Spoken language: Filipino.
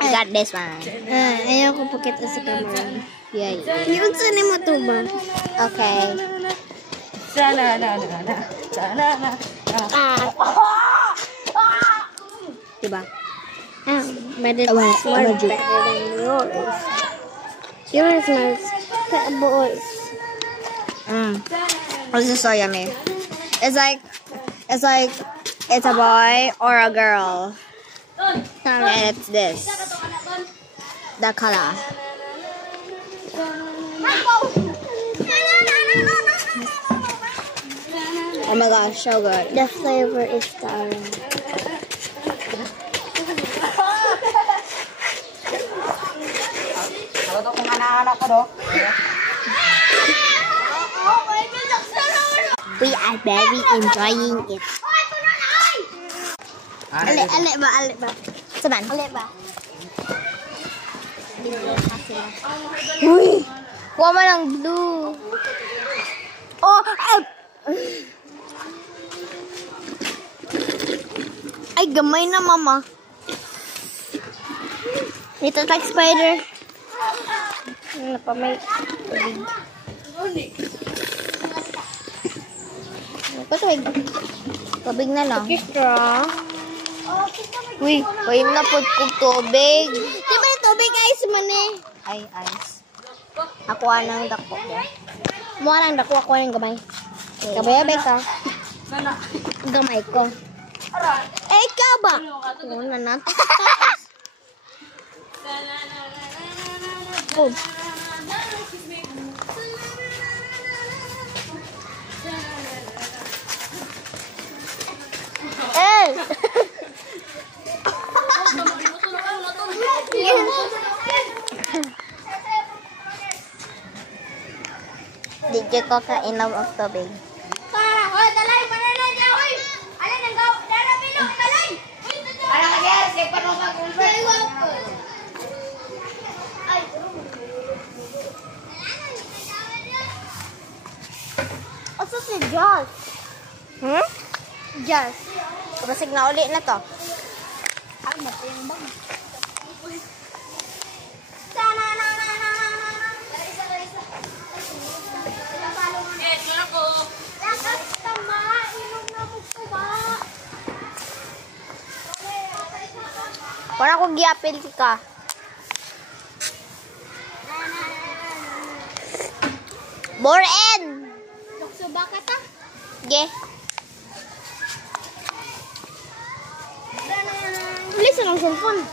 got this one. Ayaw ko pakita sa camera. Yeah. Yung saan mo to ba? Okay. Diba? But it's more better than yours. Yours smells boys. This is so yummy. It's like it's a boy or a girl. And it's this. The color. Oh my gosh, so good. The flavor is darling. We are very enjoying it. Ale ba? Saban? Ale ba? Uy! Kuha mo ng blue. Oh! Ay, gamay na, mama. Ito like spider. Ano pa may tubig? Tubig na lang. Extra. Uy, kayo na po kong tubig. Di ba yung tubig ice man eh? Ay, ice. Ako anang dako ko. Mukha lang dako ako ng gamay. Kabay-abay ka. Gamay ko. Eh, ikaw ba? Una na. Oh. Eh! Di ko kainom ang tubig. Asa si Josh? Josh. Basig na uli na to. Ay, mati yung bang. Para ko giapil ka. Boren! Nagsuba ka ta? Ge. Bilis ang cellphone.